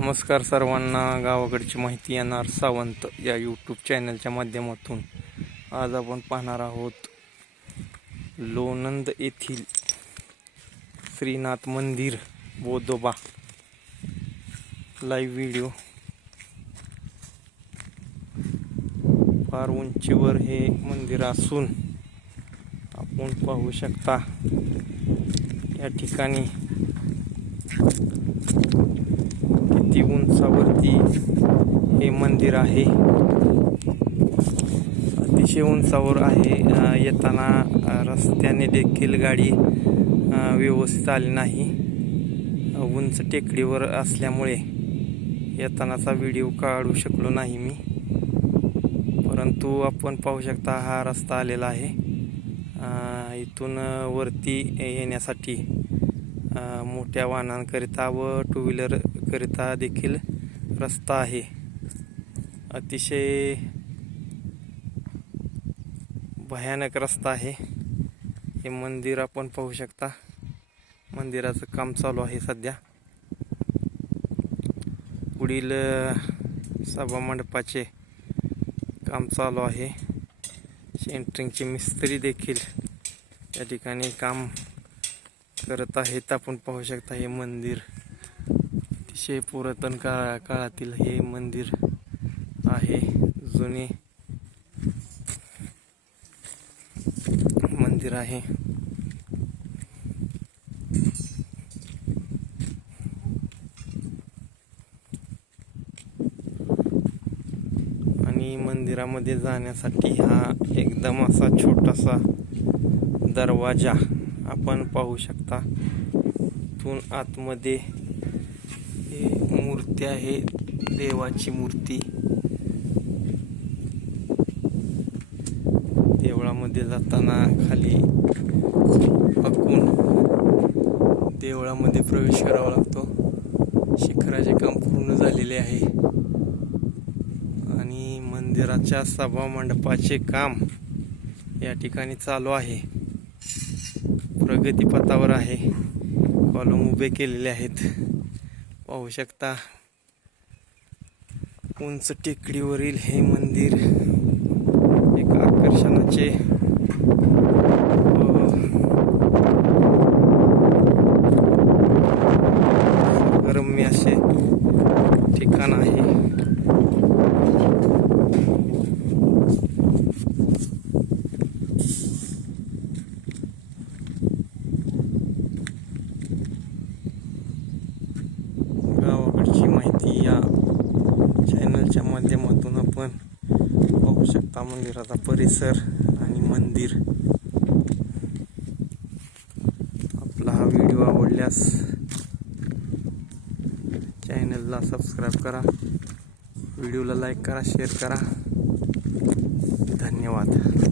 नमस्कार सर्वांना. गावाकडची माहिती येणार सावंत या यूट्यूब चॅनलच्या माध्यमातून. आज आपण पाहणार आहोत लोणंद येथील श्रीनाथ मंदिर बोधोबा. लाईव्ह व्हिडिओ फार उंचीवर हे मंदिर असून आपण पाहू शकता या ठिकाणी किती उंचावरती हे मंदिर आहे. अतिशय उंचावर आहे. येताना रस्त्याने देखील गाडी व्यवस्थित आली नाही. उंच टेकडीवर असल्यामुळे येतानाचा व्हिडिओ काढू शकलो नाही मी. परंतु आपण पाहू शकता हा रस्ता आलेला आहे. इथून वरती येण्यासाठी मोठ्या वाहनांकरिता व टू व्हीलरकरिता देखील रस्ता आहे. अतिशय भयानक रस्ता आहे. हे मंदिर आपण पाहू शकता. मंदिराचं काम चालू आहे सध्या. पुढील सभामंडपाचे सभा मंडपाचे काम चालू आहे. सेंटरिंगचे मिस्त्री देखील या ठिकाणी काम करत आहेत. आपण पाहू शकता हे मंदिर. अतिशय पुरातन काळा काळातील हे मंदिर आहे. जुने मंदिर आहे. आणि मंदिरामध्ये जाण्यासाठी हा एकदम असा छोटासा दरवाजा आपण पाहू शकता. इथून आतमध्ये हे मूर्ती आहे. देवाची मूर्ती. देवळामध्ये जाताना खाली वाकून देवळामध्ये प्रवेश करावा लागतो. शिखराचे काम पूर्ण झालेले आहे. आणि मंदिराच्या सभा मंडपाचे काम या ठिकाणी चालू आहे. प्रगतीपथावर आहे. कॉलम उभे केलेले आहेत. पाहू शकता. उंच टेकडीवरील हे मंदिर एक आकर्षणाचे रम्य असे ठिकाण आहे गावाकडची माहिती या चॅनलच्या माध्यमातून आपण पाहू शकता मंदिराचा परिसर आणि मंदिर. आपला हा व्हिडिओ आवडल्यास चॅनलला सबस्क्राईब करा. व्हिडिओला लाईक करा शेअर करा. धन्यवाद.